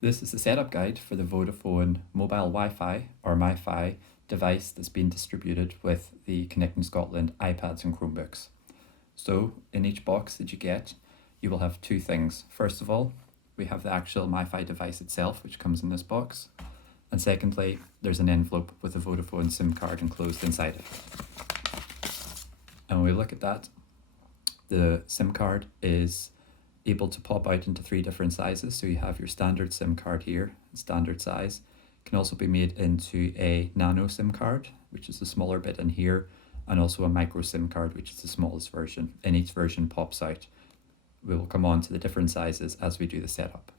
This is the setup guide for the Vodafone mobile Wi-Fi or MiFi device that's been distributed with the Connecting Scotland iPads and Chromebooks. So in each box that you get, you will have two things. First of all, we have the actual MiFi device itself, which comes in this box. And secondly, there's an envelope with a Vodafone SIM card enclosed inside it. And when we look at that, the SIM card is able to pop out into three different sizes. So you have your standard SIM card here, standard size. It can also be made into a nano SIM card, which is the smaller bit in here, and also a micro SIM card, which is the smallest version. And each version pops out. We will come on to the different sizes as we do the setup.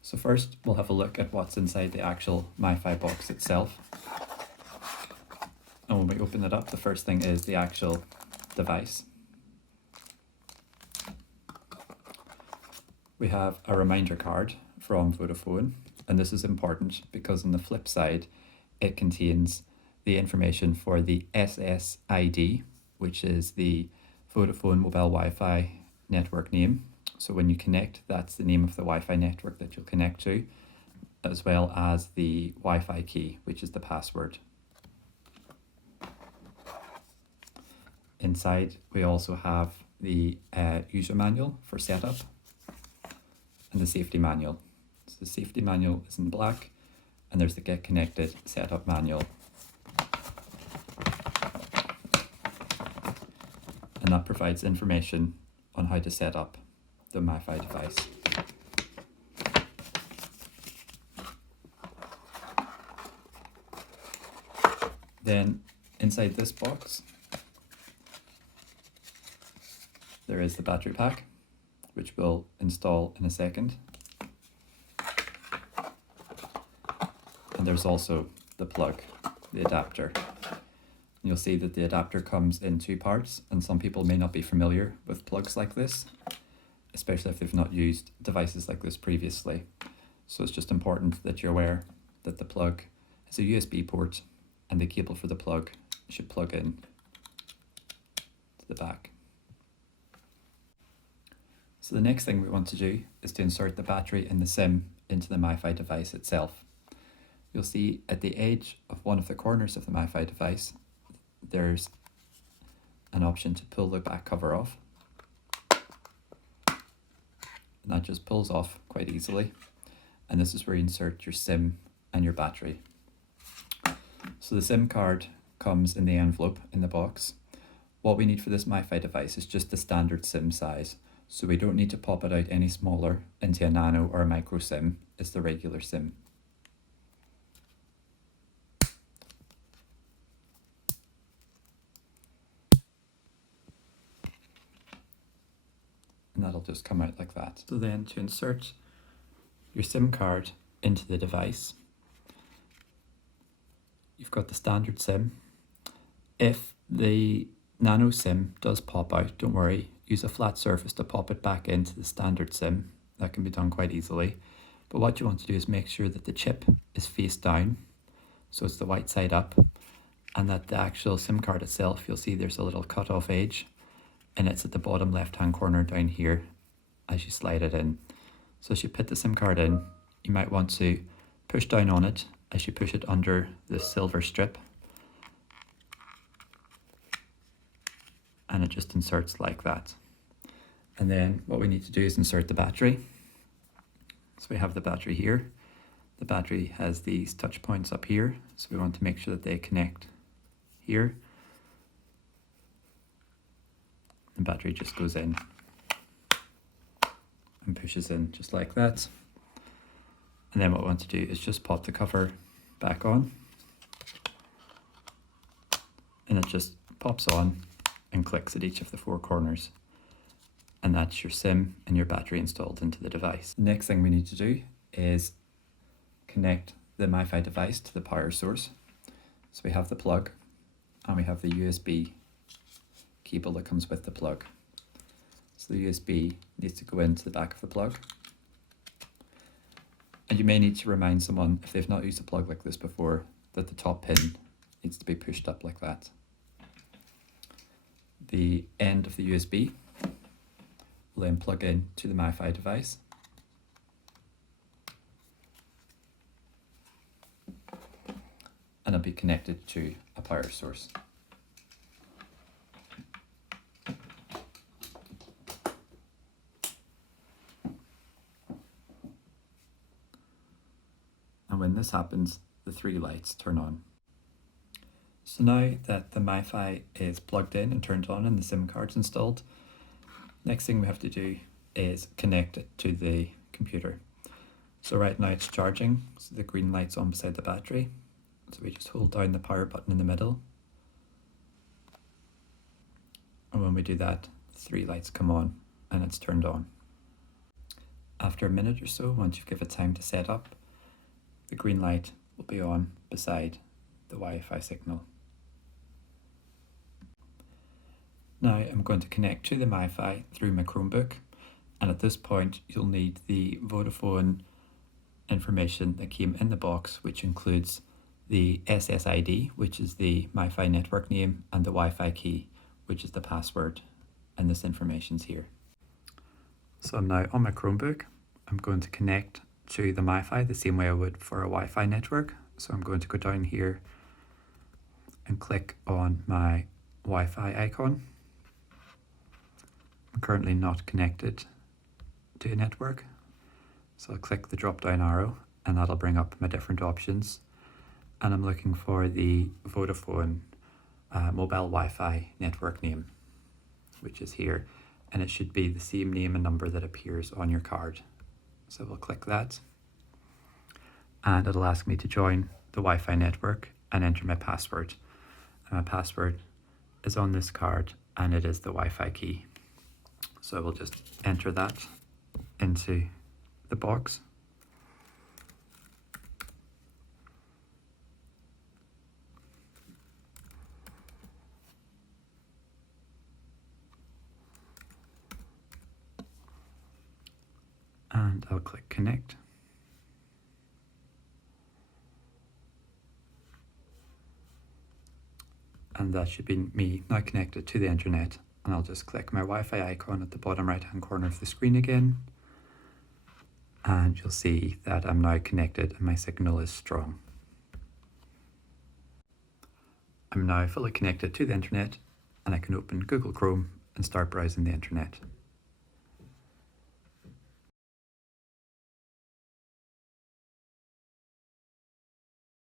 So first, we'll have a look at what's inside the actual MiFi box itself. And when we open it up, the first thing is the actual device. We have a reminder card from Vodafone, and this is important because on the flip side, it contains the information for the SSID, which is the Vodafone mobile Wi-Fi network name. So when you connect, that's the name of the Wi-Fi network that you'll connect to, as well as the Wi-Fi key, which is the password. Inside, we also have the user manual for setup and the safety manual. So the safety manual is in black, and there's the Get Connected setup manual. And that provides information on how to set up the MiFi device. Then inside this box, there is the battery pack, which we'll install in a second. And there's also the plug, the adapter. You'll see that the adapter comes in two parts, and some people may not be familiar with plugs like this, especially if they've not used devices like this previously. So it's just important that you're aware that the plug is a USB port, and the cable for the plug should plug in to the back. So the next thing we want to do is to insert the battery and the SIM into the MiFi device itself. You'll see at the edge of one of the corners of the MiFi device, there's an option to pull the back cover off. And that just pulls off quite easily. And this is where you insert your SIM and your battery. So the SIM card comes in the envelope in the box. What we need for this MiFi device is just the standard SIM size. So we don't need to pop it out any smaller into a nano or a micro SIM. It's the regular SIM. And that'll just come out like that. So then to insert your SIM card into the device, you've got the standard SIM. If the nano SIM does pop out, don't worry. Use a flat surface to pop it back into the standard SIM. That can be done quite easily. But what you want to do is make sure that the chip is face down, so it's the white side up, and that the actual SIM card itself, you'll see there's a little cut off edge, and it's at the bottom left hand corner down here as you slide it in. So as you put the SIM card in, you might want to push down on it as you push it under the silver strip, and it just inserts like that. And then what we need to do is insert the battery. So we have the battery here. The battery has these touch points up here, so we want to make sure that they connect here. The battery just goes in and pushes in just like that. And then what we want to do is just pop the cover back on, and it just pops on and clicks at each of the four corners. And that's your SIM and your battery installed into the device. The next thing we need to do is connect the MiFi device to the power source. So we have the plug, and we have the USB cable that comes with the plug. So the USB needs to go into the back of the plug. And you may need to remind someone, if they've not used a plug like this before, that the top pin needs to be pushed up like that. The end of the USB will then plug in to the MiFi device. and it'll be connected to a power source. And when this happens, the 3 lights turn on. So now that the MiFi is plugged in and turned on and the SIM card's installed, next thing we have to do is connect it to the computer. So right now it's charging, so the green light's on beside the battery. So we just hold down the power button in the middle. And when we do that, 3 lights come on and it's turned on. After a minute or so, once you've given it time to set up, the green light will be on beside the Wi-Fi signal. Now I'm going to connect to the MiFi through my Chromebook, and at this point you'll need the Vodafone information that came in the box, which includes the SSID, which is the MiFi network name, and the Wi-Fi key, which is the password, and this information's here. So I'm now on my Chromebook. I'm going to connect to the MiFi the same way I would for a Wi-Fi network. So I'm going to go down here and click on my Wi-Fi icon. I'm currently not connected to a network, so I'll click the drop down arrow and that'll bring up my different options, and I'm looking for the Vodafone mobile Wi-Fi network name, which is here, and it should be the same name and number that appears on your card. So we'll click that and it'll ask me to join the Wi-Fi network and enter my password, and my password is on this card and it is the Wi-Fi key. So we'll just enter that into the box. And I'll click connect. And that should be me now connected to the internet. And I'll just click my Wi-Fi icon at the bottom right hand corner of the screen again. And you'll see that I'm now connected and my signal is strong. I'm now fully connected to the internet and I can open Google Chrome and start browsing the internet.